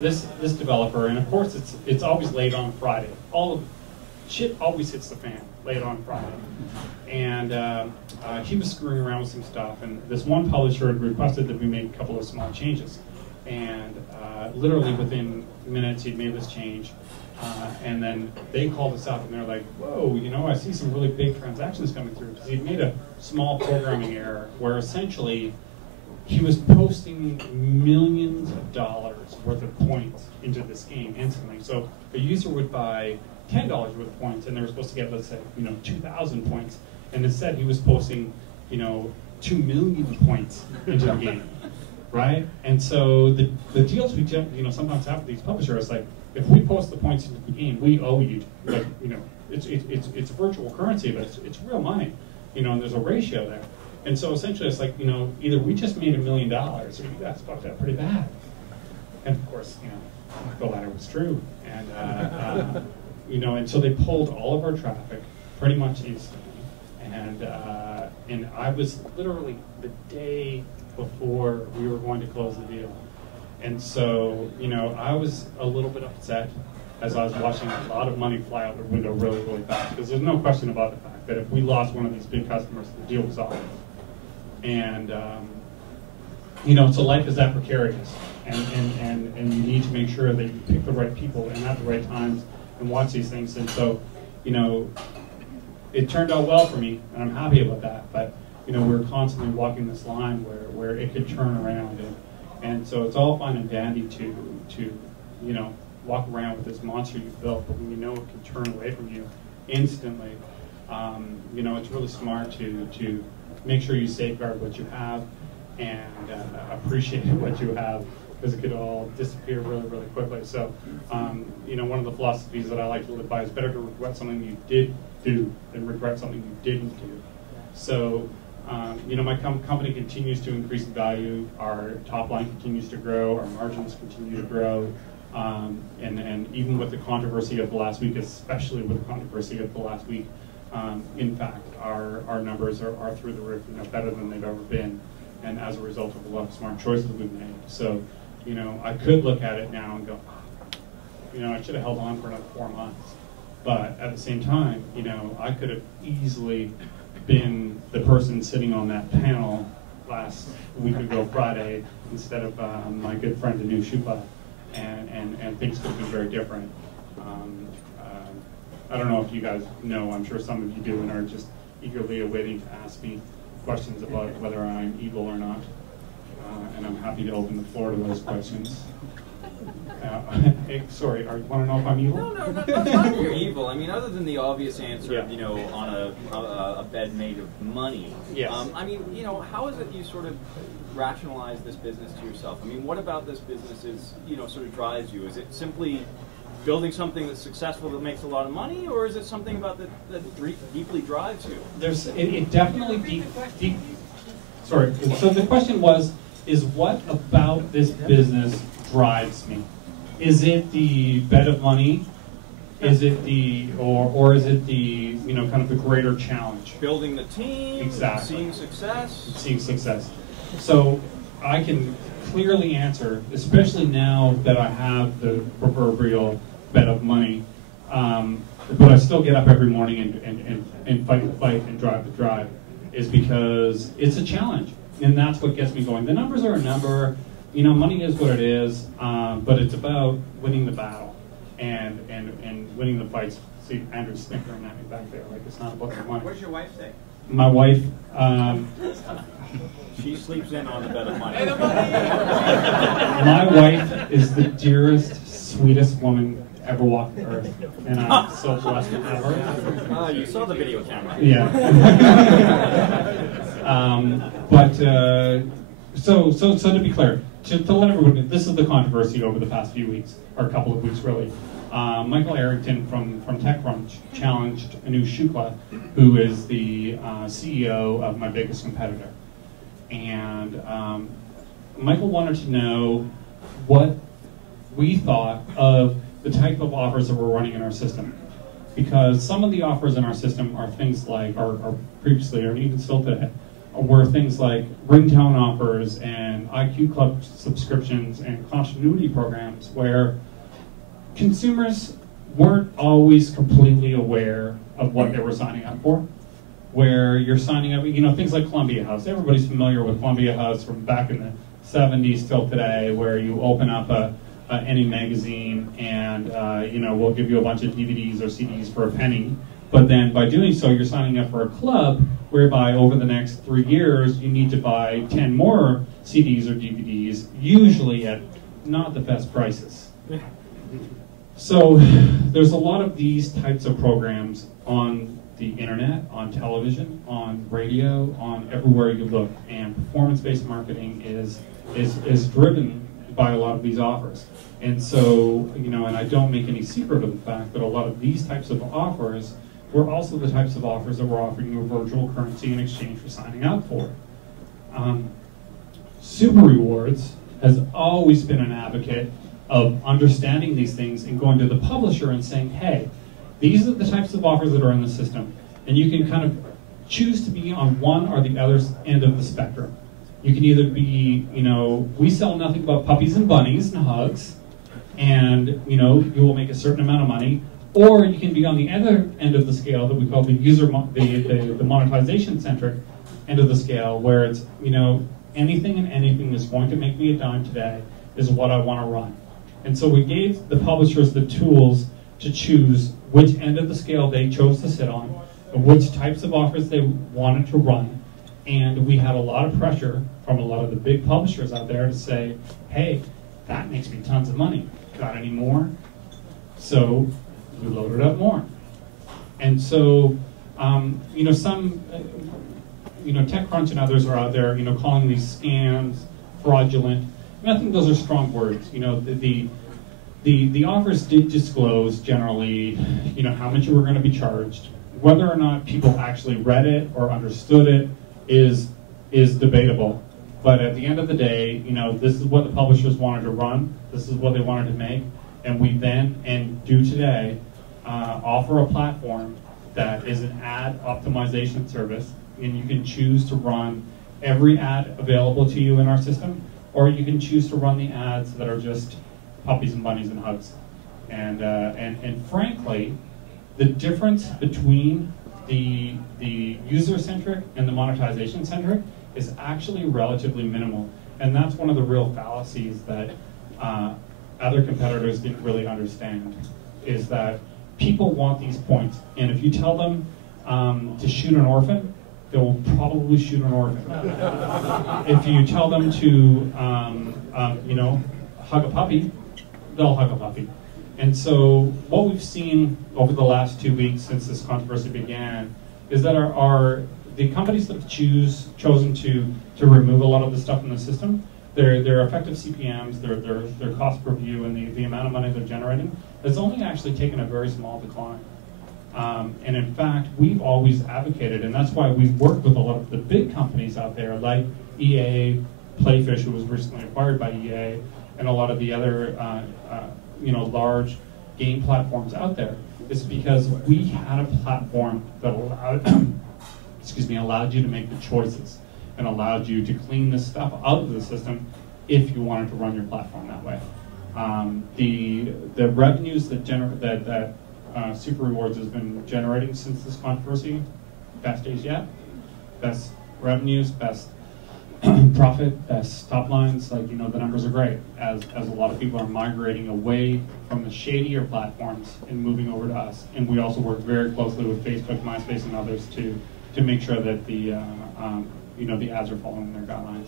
this developer, and of course it's always late on Friday. All of shit always hits the fan late on Friday. And he was screwing around with some stuff, and this one publisher had requested that we make a couple of small changes. And literally within minutes he'd made this change. And then they called us up and they're like, whoa, you know, I see some really big transactions coming through. Because he'd made a small programming error where essentially he was posting millions of dollars worth of points into this game instantly. So a user would buy $10 worth of points and they were supposed to get, let's say, 2,000 points. And instead he was posting, 2 million points into the game, right? And so the deals we sometimes have with these publishers, like, if we post the points into the game, we owe you, like, it's virtual currency, but it's real money, and there's a ratio there. And so essentially it's like, either we just made $1 million or you guys fucked up pretty bad. And of course, the latter was true. And, and so they pulled all of our traffic pretty much instantly. And I was literally the day before we were going to close the deal. And so, I was a little bit upset as I was watching a lot of money fly out the window really, really fast. Because there's no question about the fact that if we lost one of these big customers, the deal was off. And, so life is that precarious. And you need to make sure that you pick the right people and at the right times and watch these things. And so, it turned out well for me, and I'm happy about that. But, we're constantly walking this line where it could turn around. And so it's all fine and dandy to walk around with this monster you've built, but when it can turn away from you instantly, it's really smart to make sure you safeguard what you have and appreciate what you have, because it could all disappear really, really quickly. So, one of the philosophies that I like to live by is better to regret something you did do than regret something you didn't do. So, my company continues to increase in value, our top line continues to grow, our margins continue to grow, and even with the controversy of the last week, especially with the controversy of the last week, in fact, our numbers are through the roof, better than they've ever been, and as a result of a lot of smart choices we've made. So, I could look at it now and go, I should have held on for another 4 months. But at the same time, I could have easily been the person sitting on that panel last week ago Friday instead of my good friend Anu Shupa, and things could have been very different. I don't know if you guys know, I'm sure some of you do, and are just eagerly awaiting to ask me questions about whether I'm evil or not. And I'm happy to open the floor to those questions. Sorry, you want to know if I'm evil? No, not that you're evil. I mean, other than the obvious answer, on a bed made of money. Yes. How is it you sort of rationalize this business to yourself? I mean, what about this business is, sort of drives you? Is it simply building something that's successful that makes a lot of money, or is it something about that deeply drives you? It definitely deep. Sorry. So the question is what about this business drives me? Is it the bed of money? Is it or is it the kind of the greater challenge? Building the team, exactly. Seeing success. So I can clearly answer, especially now that I have the proverbial bed of money, but I still get up every morning and fight the fight and drive the drive, is because it's a challenge, and that's what gets me going. The numbers are a number. Money is what it is, but it's about winning the battle and winning the fights. See, Andrew's snickering at me back there, like it's not about the money. What's your wife say? My wife, she sleeps in on the bed of money. My wife is the dearest, sweetest woman ever walked the earth, and I'm so blessed to have her. You saw the video camera. Yeah. So to be clear, to let everyone know, this is the controversy over the past few weeks, or a couple of weeks really. Michael Arrington from TechCrunch challenged Anu Shupa, who is the CEO of my biggest competitor. And Michael wanted to know what we thought of the type of offers that we're running in our system. Because some of the offers in our system are things like, or previously, or even still today, were things like ringtone offers and IQ Club subscriptions and continuity programs, where consumers weren't always completely aware of what they were signing up for. Where you're signing up, things like Columbia House. Everybody's familiar with Columbia House from back in the 70s till today, where you open up any magazine and we'll give you a bunch of DVDs or CDs for a penny. But then by doing so, you're signing up for a club whereby over the next 3 years, you need to buy 10 more CDs or DVDs, usually at not the best prices. So there's a lot of these types of programs on the internet, on television, on radio, on everywhere you look, and performance-based marketing is driven by a lot of these offers. And so, and I don't make any secret of the fact that a lot of these types of offers were also the types of offers that we're offering you a virtual currency in exchange for signing up for. SuperRewards has always been an advocate of understanding these things and going to the publisher and saying, hey, these are the types of offers that are in the system. And you can kind of choose to be on one or the other end of the spectrum. You can either be, we sell nothing but puppies and bunnies and hugs, and, you will make a certain amount of money. Or you can be on the other end of the scale that we call the the monetization-centric end of the scale, where it's, anything and anything that's going to make me a dime today is what I want to run. And so we gave the publishers the tools to choose which end of the scale they chose to sit on, and which types of offers they wanted to run. And we had a lot of pressure from a lot of the big publishers out there to say, hey, that makes me tons of money. Got any more? So we loaded up more. And so, some, TechCrunch and others are out there, calling these scams fraudulent. And I think those are strong words. The offers did disclose generally, how much you were going to be charged. Whether or not people actually read it or understood it is debatable. But at the end of the day, this is what the publishers wanted to run. This is what they wanted to make. And we then, and do today, offer a platform that is an ad optimization service. And you can choose to run every ad available to you in our system, or you can choose to run the ads that are just puppies and bunnies and hugs. And frankly, the difference between the user-centric and the monetization-centric is actually relatively minimal. And that's one of the real fallacies that other competitors didn't really understand, is that people want these points. And if you tell them to shoot an orphan, they'll probably shoot an orphan. If you tell them to, hug a puppy, they'll hug a puppy. And so what we've seen over the last 2 weeks since this controversy began is that the companies that have chosen to remove a lot of the stuff in the system, their effective CPMs, their cost per view, and the amount of money they're generating has only actually taken a very small decline. And in fact, we've always advocated, and that's why we've worked with a lot of the big companies out there, like EA, Playfish, who was recently acquired by EA, and a lot of the other large game platforms out there, is because we had a platform that allowed you to make the choices and allowed you to clean this stuff out of the system if you wanted to run your platform that way. The revenues that SuperRewards has been generating since this controversy, best days yet, best revenues, best profit, best top lines, the numbers are great, as a lot of people are migrating away from the shadier platforms and moving over to us. And we also work very closely with Facebook, MySpace, and others to make sure that the ads are following their guidelines.